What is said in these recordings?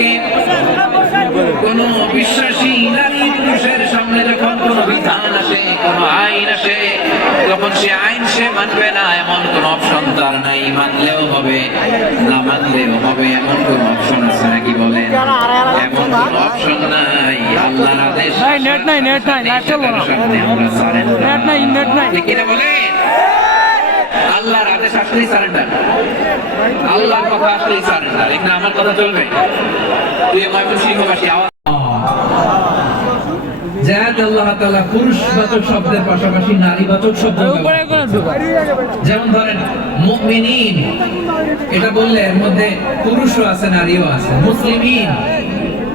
থাকে। কোন বিশ্বাসী নারী পুরুষের সামনে যখন কোন বিধান আসে কোন আইন আসে তখন সে আইন সে মানবে না এমন কোন অপশন তার নাই। মানলেও হবে না মানলেও হবে এমন কোন অপশন আছে নাকি বলেন? এমন কোন অপশন নাই। আল্লাহর আদেশ নাই, net নাই, net নাই। নেট নাই নেট নাই। ঠিক কিনা বলেন? আল্লাহর আদেশ আসলেই সারেন্ডার। আল্লাহর কথা আসলেই সারেন্ডার। এখানে আমার কথা চলবে? তুই ময়মনসিংহবাসী আওয়াজ জায়াত আল্লাহ পুরুষবাচক শব্দের পাশাপাশি নারীবাচক শব্দ যেমন ধরেন মুমিনিন এটা বললে এর মধ্যে পুরুষও আছে নারীও আছে। মুসলিমিন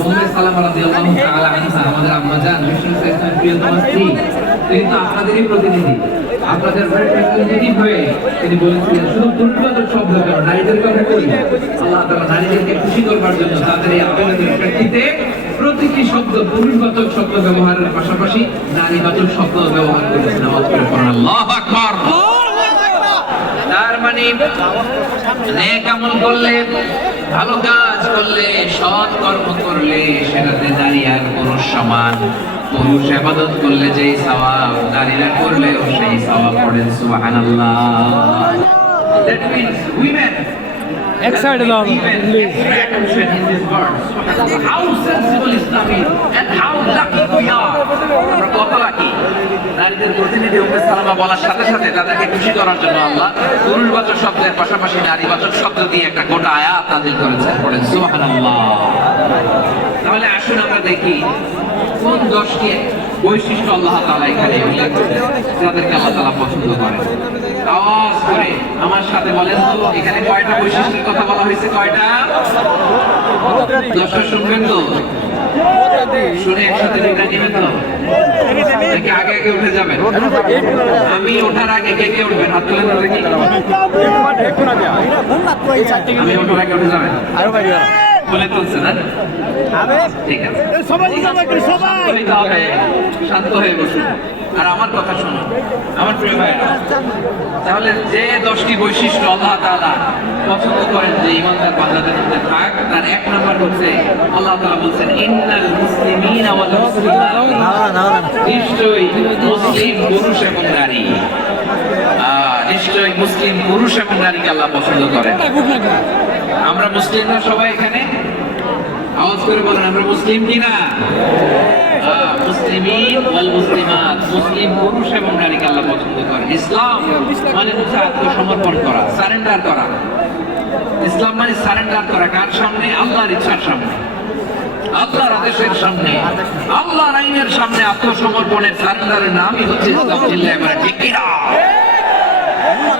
উম্মে সালামা রাদিয়াল্লাহু তাআলা আনহা আমাদের আম্মা জান বিষ্ণু ইসলামের প্রিয়তমা স্ত্রী তিনি তো আপনাদেরই প্রতিনিধি। আপনাদের রিপ্রেজেন্টেটিভ হয়ে তিনি বলেছিলেন শুধু শব্দ কেন? নারীদের কথা কই? আল্লাহ তাআলা নারীদেরকে খুশি করবার জন্য তাদের এই আবেদনের প্রেক্ষিতে প্রতিটি শব্দ পুরুষবাচক শব্দ ব্যবহারের পাশাপাশি নারীবাচক শব্দ ব্যবহার করেছেন আওয়াজ করে পড়েন আল্লাহু আকবার। তার মানে নেক আমল করলে ভালো কাজ করলে, সৎ কর্ম করলে সেটাতে নারী আর পুরুষ সমান পুরুষ আবাদত করলে যেই সওয়াব নারীরা করলেও সেই সওয়াব পড়েন সুবহানাল্লাহ। দ্যাট women এক সাইডে দাও How sensible Islam is and how lucky we are. আমরা কত lucky। নারীদের প্রতিনিধি উম্মে সালামা বলার সাথে সাথে তাদেরকে খুশি করার জন্য আল্লাহ পুরুষবাচক শব্দের পাশাপাশি নারীবাচক শব্দ দিয়ে একটা গোটা আয়াত নাযিল করেছেন। পড়েন সুবহানাল্লাহ। তাহলে আসুন আমরা দেখি কোন দশটি বৈশিষ্ট্য আল্লাহ তাআলা এখানে উল্লেখ করেছেন যাদেরকে আল্লাহ তাআলা পছন্দ করেন। আমার সাথে বলেন তো, এখানে কয়টা বৈশিষ্ট্যের কথা বলা হয়েছে? কয়টা? দশটা শুনবেন তো? শুনে একসাথে দুইটা তো? আগে উঠে যাবেন? আমি ওঠার আগে কে কে উঠবেন? হাত আমি ওঠার আগে উঠে যাবেন। বলে তুলছে না? ঠিক আছে। হইতে হবে, শান্ত হয়ে বসুন। আর আমার কথা শুনুন আমার প্রিয় তাহলে যে দশটি বৈশিষ্ট্য আল্লাহ তাআলা পছন্দ করেন যে ইমানদার বান্দাদের মধ্যে থাক তার এক নম্বর হচ্ছে আল্লাহ তাআলা বলছেন ইন্নাল মুসলিমিনা নিশ্চয়ই মুসলিম পুরুষ এবং নারী। নিশ্চয়ই মুসলিম পুরুষ এবং নারীকে আল্লাহ পছন্দ করেন। আমরা মুসলিমরা সবাই এখানে? আওয়াজ করে বলেন আমরা মুসলিম কিনা? আহ, মুসলিমিন ওয়াল মুসলিমাত। মুসলিম পুরুষ এবং নারীকে আল্লাহ পছন্দ করেন। ইসলাম মানে হচ্ছে আত্মসমর্পণ করা সারেন্ডার করা। ইসলাম মানে সারেন্ডার করা কার সামনে? আল্লাহর ইচ্ছার সামনে। আল্লাহর আদেশের সামনে। আল্লাহর আইনের সামনে আত্মসমর্পণের সারেন্ডারের নামই হচ্ছে ইসলাম ঠিক কিনা?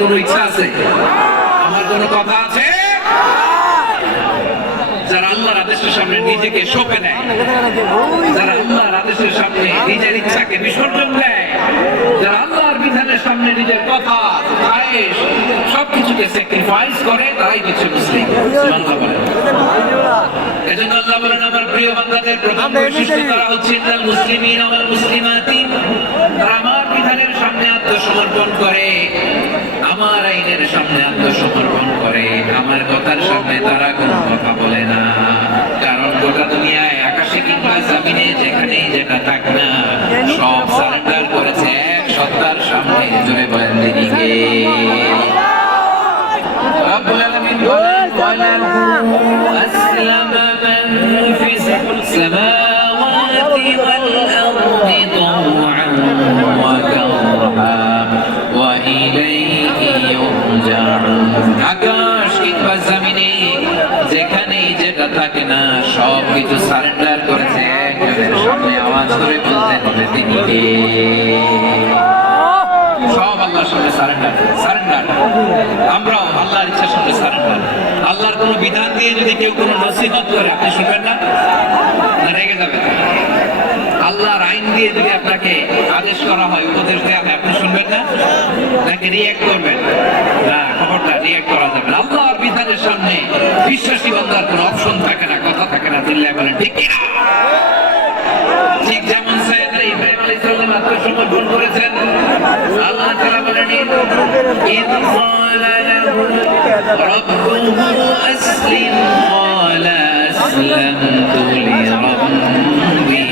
কোনো ইচ্ছা আছে? আমার কোনো কথা আছে? যারা আল্লাহর আদেশের সামনে নিজেকে সঁপে দেয় যারা আল্লাহর আদেশের সামনে নিজের ইচ্ছাকে বিসর্জন দেয় যারা আল্লাহর বিধানের সামনে নিজের কথা আয়েশ সবকিছুকে স্যাক্রিফাইস করে তারাই হচ্ছে মুসলিম। এজন্য আল্লাহ বলেন আমার প্রিয় বান্দাদের প্রথম বৈশিষ্ট্য তারা হচ্ছে মুসলিমিন আমার মুসলিমাতি তারা আমার বিধানের সামনে আত্মসমর্পণ করে। আমার আইনের সামনে আত্মসমর্পণ করে, আমার কথার সামনে তারা কোনো কথা বলে না। কারণ গোটা দুনিয়ায় আকাশে কিংবা জমিনে যেখানেই যেটা থাক না, সব আল্লাহর কোনো বিধান দিয়ে যদি কেউ কোনো নসিহত করে, আপনি শুনবেন না? রেগে যাবেন। আল্লাহর আইন দিয়ে যদি আপনাকে আদেশ করা হয়, উপদেশ দেওয়া হয়, আপনি শুনবেন না? নাকি রিয়াক্ট করবেন? খবরটা রিয়াক্ট করা যাবে না। আল্লাহর বিধানের সামনে বিশ্বাসী অপশন থাকে না, কথা থাকে না দিল্লা বলেন ঠিক যেমন সৈয়দনা ইব্রাহিম আলাইহিস সালাম আত্মসমর্পণ করেছেন আল্লাহ ইদ ক্বালা লাহু রাব্বুহু আসলিম ক্বালা আসলামতু লিরাব্বিল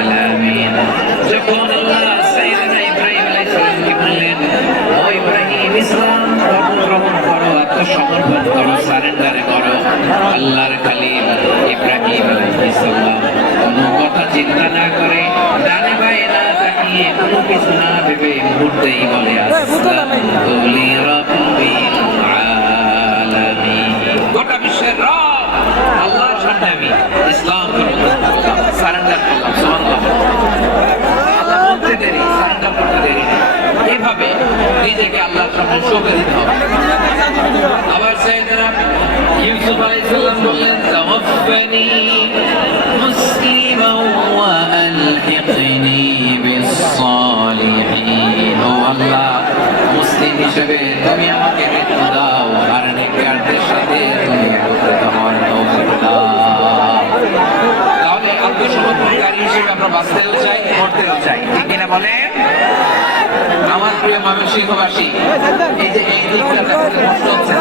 আলামিন যখন আল্লাহ সৈয়দনা ইব্রাহিম আলাইহিস সালামকে বললেন ও ইব্রাহিম ইসলাম করো আত্মসমর্পণ করো করো আল্লাহর খালিল ইব্রাহিম আলাইহিস সালাম কোনো কথা চিন্তা না করে না কোনো কিছু না ভেবে মুহূর্তেই বলে আসসালামু লি রাব্বিল আলামিন। গোটা বিশ্বের রব আল্লাহর সামনে আমি ইসলাম সারেন্ডার করলাম সুবহানাল্লাহ। আল্লাহ বলতে দেরি সারেন্ডার করতে দেরি এইভাবে নিজেকে আল্লাহর সামনে সঁপে দিতে হবে। আবার সাইয়েদনা ইউসুফ আলাইহিস সালাম বললেন তাওয়াফানি মুসলিমান ওয়া আলহিকনি। মুসলিম হিসেবে তুমি আমাকে মৃত্যু দাও আর নেককারদের সাথে তুমি একত্রিত হওয়ার তৌফিক তাহলে আত্মসমর্পণকারী হিসেবে আমরা বাঁচতেও চাই, মরতেও চাই। ঠিক কিনা বলেন? আমার প্রিয় মানুষ সিংহবাসী, এই যে এই দিকটা কষ্ট হচ্ছে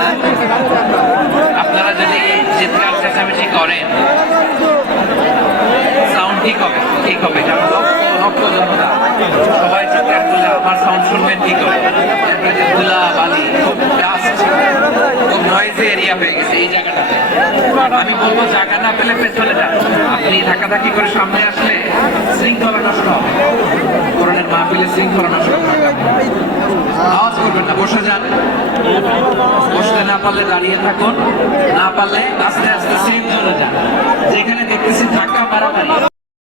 আপনারা যদি চিৎকার চেঁচামেচি করেন সাউন্ড ঠিক হবে ঠিক হবে কারণ লক্ষ জনতা সবাই চিৎকার করলে আমার সাউন্ড শুনবেন কি করে ধুলা বালি খুব নয়েজি এরিয়া হয়ে গেছে এই জায়গাটাতে আমি বলব জায়গা না পেলে পেছনে যান আপনি ধাক্কাধাক্কি করে সামনে আসলে শৃঙ্খলা নষ্ট হবে কোরআনের মাহফিলে শৃঙ্খলা নষ্ট আওয়াজ করবেন না বসে যান বসতে না পারলে দাঁড়িয়ে থাকুন না পারলে আস্তে আস্তে সেম জোনে যান যেখানে দেখতেছি ধাক্কা মারামারি